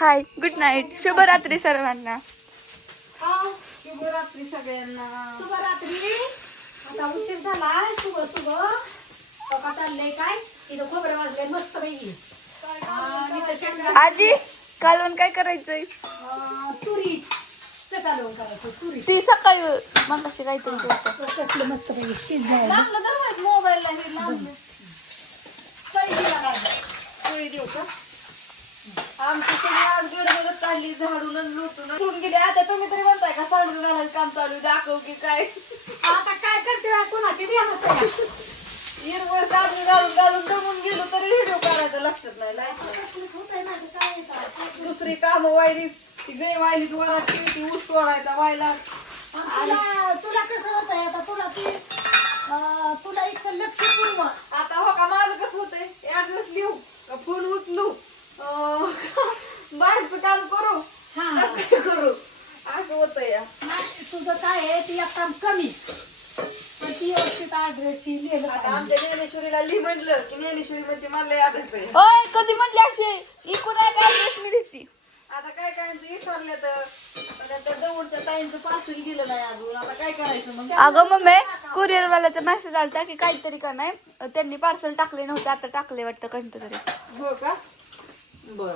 Hi good night शुभरात्री सर्वांना. शुभरात्री सगळ्यांना. शुभरात्री. आता उशीर झाला. शुभ शुभ सकाळ चाललंय काय इथं खोबरं वाजले मस्त पैकी. आजी कालवण काय करायचंय? तुरीचं कालवण करायचं. तुरी ती सकाळी मग कशी काहीतरी केलं. कसलं मस्त पैकी शिजायला मोबाईलला हे लावलं. पोळी देऊ का? आमची सगळी आज गडबडच चालली, झाडून आणि लुटून उठून गेले. आता तुम्ही तरी म्हणताय का सांडू घालायचं काम चालू आहे, दाखव की काय. आता काय करते कोणाची द्या हिरवळ काढून घालून घालून दमून गेलो तरी व्हिडिओ करायचं लक्षात नाही. दुसरी कामं वाहिली, ती गै वाहिली वराची, ती ऊस तोडायचा वाहिला. तुला कसं होत आहे आता तुला इतकं लक्ष पूर्व आता हो का माझं कसं होतंय, ऍड्रेस लिहू का फोन उचलू, बाहेरचं काम करू का काय करू असं होतंय या. तुझं काय आहे ती एक काम कमी पण ती व्यवस्थित ऍड्रेस लिहिलं आता आमच्या ज्ञानेश्वरीला लिह म्हटलं की ज्ञानेश्वरी म्हणते मला लय अभ्यास आहे. होय कधी म्हणली अशी इकून आहे का ऍड्रेस मी देते. आता काय करायचं विसरलं तर त्या जवळच्या ताईंचं पार्सल दिलं नाही अजून. आता काय करायचं मग. अगं मम्मी कुरिअर वाल्याचा मेसेज आलता की काहीतरी का नाही त्यांनी पार्सल टाकले नव्हते आता टाकले वाटतं कोणतं तरी. हो का बर.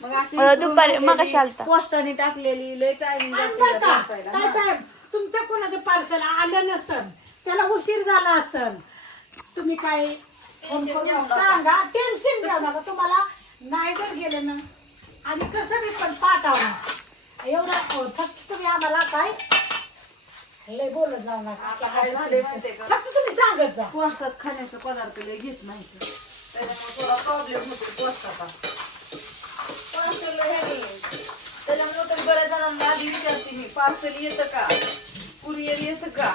मग दुपारी मगाशी आलता. पोस्टाने टाकलेली लय टाइम काय साहेब तुमचं कोणाचं पार्सल आलं नसल त्याला उशीर झाला असल तुम्ही काय फोन करून सांगा. टेन्शन घ्या नका. तुम्हाला नाही जर गेलं ना आणि कसं बी पण पाठवणार एवढं फक्त तुम्ही आम्हाला काय लय बोलत जाऊ नका. फक्त तुम्ही सांगत जा. पोस्टात खाण्याचा पदार्थ लय घेत नाही त्याच्यामुळे थोडा प्रॉब्लेम होतो पोस्टाचा. पार्सल त्याच्यामुळे तर बऱ्याच जणांना आधी विचारते मी पार्सल येतं का, कुरिअर येतं का,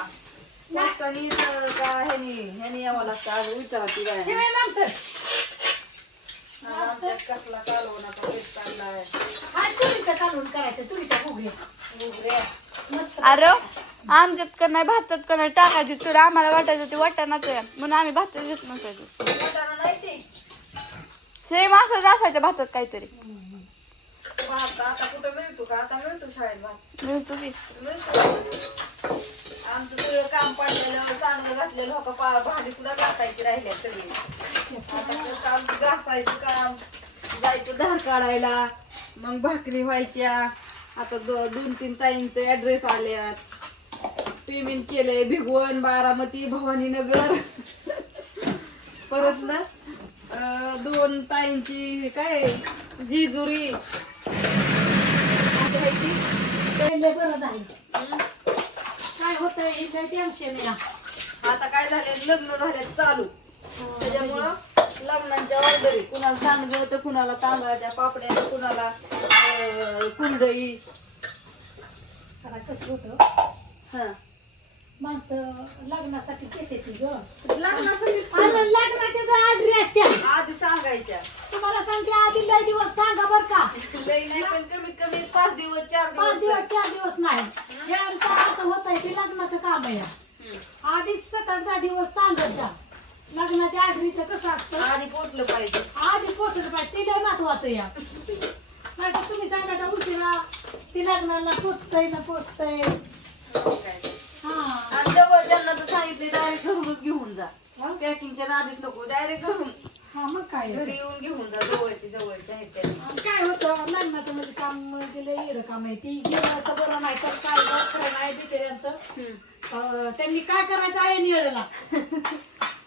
पोस्टाने येतं का, ह्यानी यावं लागतं आज विचारते काय. शिवायला आमचं आमच्यात कसला कालवणाचा पेस्ट आणलाय. काय तुरीचं कालवण करायचं. तुरीच्या घुगऱ्या मस्त. अरे आमच्यात का नाही भातात का नाही टाकायची चूर आम्हाला वाटायचं ते वाटाणाच आहे म्हणून आम्ही भातात घेत नसायचो. वाटाणा नाही ते सेम असंच असायचं भातात काहीतरी. भात आता कुठं मिळतो का. आता मिळतो शाळेत भात मिळतो की. मिळतो. आमचं सगळं काम पडलेलं चांगलं घातलेलं हो का भांडी सुद्धा घासायची राहिले सगळी. आता काम घासायचं काम जायचं धार काढायला मग भाकरी व्हायच्या. आता 2-3 ताईंचे ऍड्रेस आल्यात. पेमेंट केलंय भिगवण, बारामती, भवानीनगर. परत ना 2 ताईंची काय जेजुरी लय बरं झालं. काय होतंय इथं टेन्शन या. आता काय झाले लग्न झाले चालू त्याच्यामुळं लग्नांच्या ऑर्डरी कुणाला सांडगं तर कुणाला तांदळाच्या पापड्या कुणाला कुंडई. आता कसं होतं हा माणसं लग्नासाठी घेते ती ग. लग्नासाठी आणि लग्नाचे जर ऍड्रेस द्या आधी सांगायच्या. तुम्हाला सांगते आधी लय दिवस सांगा बर का. लई नाही पण कमीत कमी 5 दिवस 4 5 दिवस दिवस 4 दिवस नाही. हे आमचं असं होत आहे की लग्नाचं काम आहे. आधीच 7-8 दिवस सांगत जा. लग्नाच्या आडरीचं कसं असतं आधी पोचलं पाहिजे. आधी पोचलं पाहिजे. ते लय महत्वाचं या. नाही तर तुम्ही सांगा उशिरा ती लग्नाला पोचतय ना पोचतय. हा आणि जवळ त्यांना तर सांगितले डायरेक्ट घरूनच घेऊन जा. पॅकिंगच्या नादीच नको डायरेक्ट घरून हा मग काय घरी येऊन घेऊन जा. जवळचे आहेत त्यांनी. काय होतं लग्नाचं म्हणजे काम म्हणजे लय येडं काम आहे. ती गेलं तर बरं नाही तर काय खरं नाही बिचाऱ्यांचं. त्यांनी काय करायचं आहे निळला.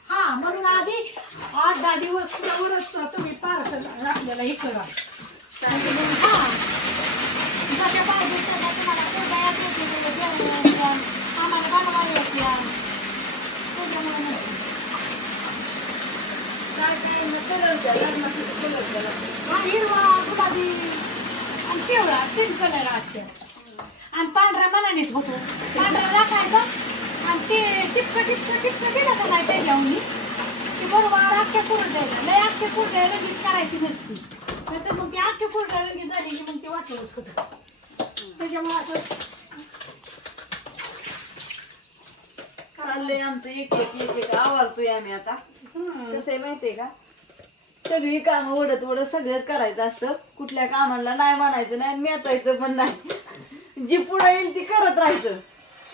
हा म्हणून आधी 8-10 दिवस वरच तुम्ही पार्सल आपल्याला हे करा. हा त्याच्या पाहिजे तुम्हाला आम्हाला बनवायला या. काय काय कलर द्या लग्नासाठी कलर द्या. हा हिरवा गुलाबी आणि पिवळा 3 कलर असते. आणि पांढरा मनानेच होतो. पांढरा राखायचा आणि ते टिपकं दिलं का नाही त्याच्यावर ती बरोबर अख्ख्या कुरड द्यायला. लय अख्ख्या कुरड रंगीत करायची नसती. तर मग ती अख्ख्या कुरड रंगीत झाली की मग ते वाटवच होतं. त्याच्यामुळे असं चाललंय आमचं एक एक आवाजतोय आम्ही आता. कसं आहे माहितीये का सगळी कामं ओढत ओढत सगळंच करायचं असतं. कुठल्या कामाला नाही म्हणायचं नाही आणि मेचायचं पण नाही. जी पुढे येईल ती करत राहायचं.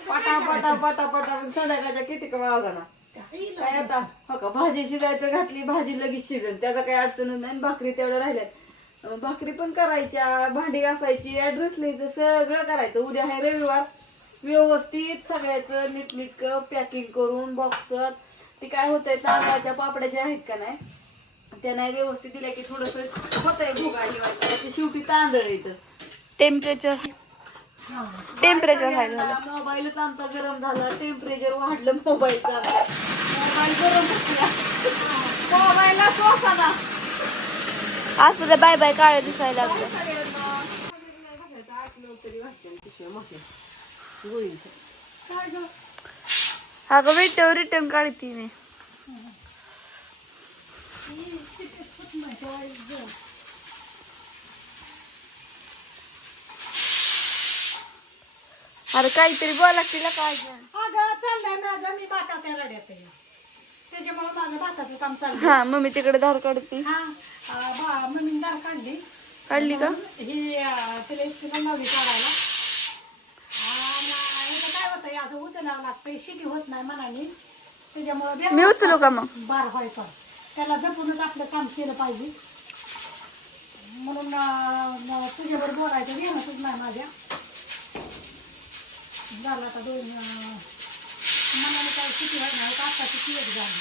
पटा पटा पटा पटा. मग संध्याकाळच्या किती का वागाना काय आता हो का भाजी शिजायचं घातली भाजी लगेच शिजेल त्याचा काही अडचण नाही. भाकरी तेवढ्या राहिल्यात भाकरी पण करायच्या भांडी घासायची ऍड्रेस लिहायचं सगळं करायचं. उद्या आहे रविवार व्यवस्थित सगळ्याचं नीटनीटकं पॅकिंग करून बॉक्सात. ते काय होतंय तांदळाच्या पापड्याच्या आहेत का नाही त्या नाही व्यवस्थित दिल्या की थोडस होतंय भुगा ठेवायचं. शेवटी तांदळ येतं टेम्परेचर व्हायला झालं. मोबाईलच आमचा गरम झाला. टेम्परेचर वाढलं मोबाईलचं आमच्या. मोबाईल गरम बसला मोबाईलला श्वासाना. असं तर बाय बाय काळे दिसायला लागलं. अगं वेटेवर रिटर्न काढती मी. अरे काहीतरी बोला तिला काय अगं चाललंय माझं मी भाताच्या रड्यात आहे त्याच्यामुळे माझं भाताचं काम चाललंय. हा मम्मी तिकडे धार काढते. हा मम्मी दार काढली का ही तिला इतकी नवरी काढायला. आणि इथं काय होतं असं उचलावं लागतं शिटी होत नाही मनाने त्याच्यामुळे मी उचलू का मग बार व्हायचा त्याला जपूनच आपलं काम केलं पाहिजे म्हणून तुझ्यावर बोलायचं घेणंच नाही माझ्या. झालं आता दोन मनाने काय शिटी होत नाही आत्ताची ती एक झाली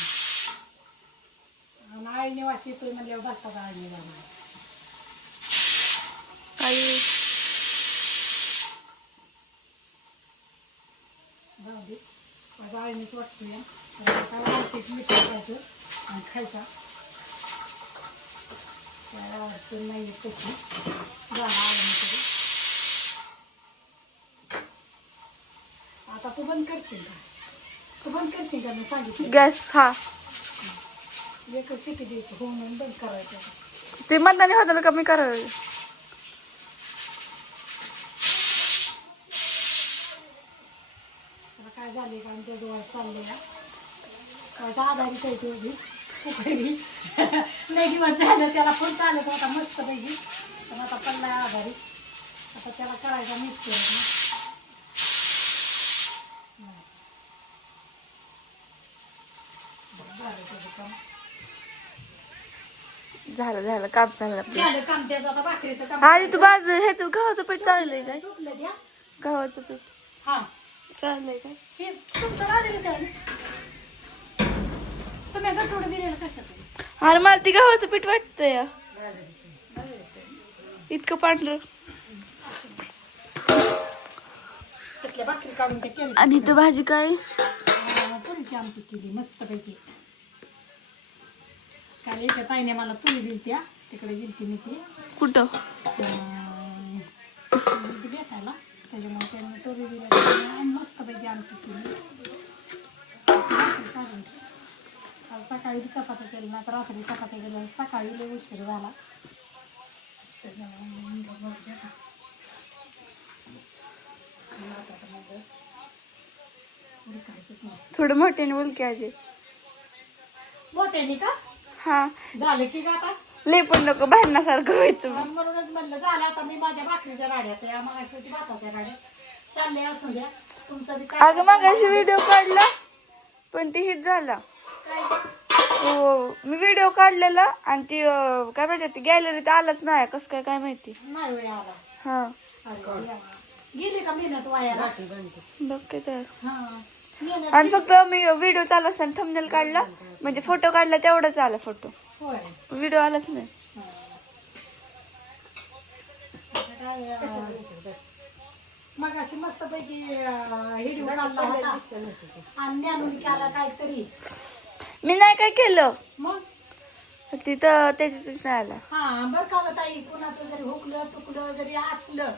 आणि आई निवास येतोय म्हणजे बसतात आई निवास काही जाऊ दे माझ्या आईनेच वाटतोय काय मीठ टाकायचं आणि खायचा त्याला अडचण नाही येत त्याची आईने. आता तू बंद करशील का मी सांगितलं गॅस हा एक शिटी द्यायची होऊन बंद करायचं. ते मतदानी होतं कमी करायचं. काय झाले का आमच्या डोळ्यात चालले काय आधारित आहे ते उभी उभी लई दिवस झालं त्याला फोन चालत होता मस्त पैकी पण आता पडला आधारित. आता त्याला करायचा मिक्स झालं काम झालं आपलं. झालं काम त्याचं आता भाकरीचं काम आधी तू बाजू ह्याचं गव्हाचं पीठ चाललंय काय तुटलं द्या. गव्हाचं पीठ हा चाललंय काय हे तुमचं राहिलेलं आहे तुम्ही गठोडं दिलेलं कशात अरे मला ती गव्हाचं पीठ वाटतंय या इतकं पांढरं. त्यातल्या भाकरी काढून ते केलं आणि इथं भाजी काय पुरीची आमटी केली मस्त पैकी. काल एका ताईने मला तुरी दिली त्या तिकडे गेलती मी ती कुठं भेटायला त्याच्यामुळे त्याने तुरी दिली आणि मस्त पैकी आमटी केली. आज सकाळी चपात्या केली नाही तर रात्री चपात्या केल्या सकाळी लय उशीर झाला थोडं मोठ्याने बोल की आजी. मोठ्याने का हा झालं की का आता लय पण नको भांडण्यासारखं व्हायचं मग. म्हणूनच म्हणलं झालं आता मी माझ्या भाकरीच्या राड्यात या मगाशी भाताच्या राड्यात चालले असू द्या तुमचं बी काय अगं मागाशी व्हिडिओ काढला पण ती हिट झाला. हो मी व्हिडिओ काढलेला आणि ती काय म्हणतात ती गॅलरीत आलाच नाही कसं काय माहिती. नाही वेळ आला हा गेली का मेहनत वाया बघ काय तर. हा मेहनत आणि फक्त मी व्हिडिओ चालू असताना थंबनेल काढला म्हणजे फोटो काढला तेवढाच आला फोटो होय व्हिडिओ आलाच नाही. मग अशी मस्त पैकी हिडिओ काढला होता आणि ज्ञानून केला काहीतरी मी नाही काय केलं मग तिथं त्याच्यातच आला. हा बरं का ताई कुणाचं जरी हुकलं चुकलं जरी असलं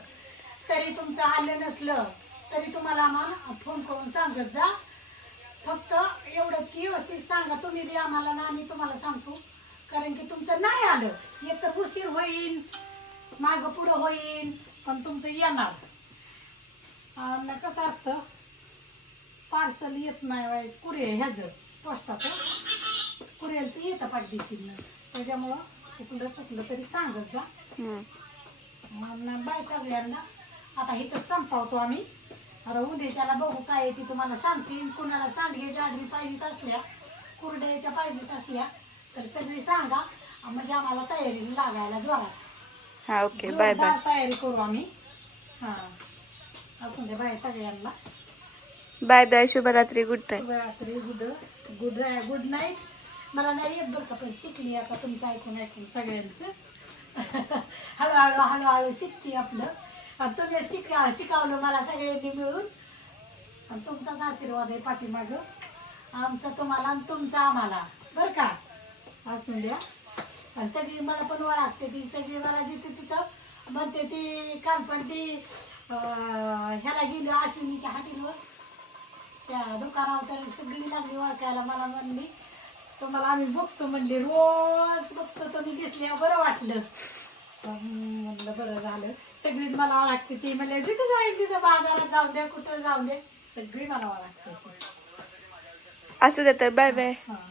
तरी तुमचं आलं नसलं तरी तुम्हाला आम्हाला फोन करून सांगत जा. फक्त एवढंच की व्यवस्थित सांगा तुम्ही बी आम्हाला ना आम्ही तुम्हाला सांगतो कारण की तुमचं नाही आलं एक तर उशीर होईल मागं पुढं होईल पण तुमचं येणार. आणि कसं असतं पार्सल येत नाही वाईज कुरिअर ह्याचं पोस्टाचं कुरिअरचं येतं पाठदिशीनं त्याच्यामुळं कुठलं चुकलं तरी सांगत जा. हम्म. मग बाय सगळ्यांना. आता इथं संपवतो आम्ही. आता उद्याच्याला बघू काय आहे ती तुम्हाला सांगते. कुणाला सांडग्याच्या आडवी पाहिजेत असल्या, कुरड्याच्या पाहिजेत असल्या तर सगळी सांगा, म्हणजे आम्हाला तयारी लागायला जोरात. हा ओके बाय बाय. जोरदार तयारी करू आम्ही. हा असून दे बाय सगळ्यांना. बाय बाय, शुभरात्री, गुड नाईट. शुभरात्री, गुड नाईट. मला नाही येत बरं का, पण शिकली आता तुमचं ऐकून ऐकून सगळ्यांचं. हळूहळू शिकते आपलं. आणि तुम्ही शिकवलं मला सगळ्यांनी मिळून. आणि तुमचाच आशीर्वाद आहे पाठीमागं. आमचा तुम्हाला आणि तुमचा आम्हाला, बरं का. असून द्या. आणि सगळी मला पण ओळखते ती, सगळी मला जिथे तिथं म्हणते ती. काल पण ती ह्याला गेली अश्विनीच्या हॉटेलवर, त्या दुकानावर, तर सगळी लागली ओळखायला. मला म्हणली तुम्हाला आम्ही बघतो, म्हणले रोज बघतो, तुम्ही दिसल्या बरं वाटलं. म्हणलं बरं झालं. सगळीच मला ओळखते ती. म्हणले जिथं जाईल तिथं, बाजारात जाऊ दे, कुठं जाऊ दे, सगळी मला ओळखते. असू दे तर, बाय बाय. हां.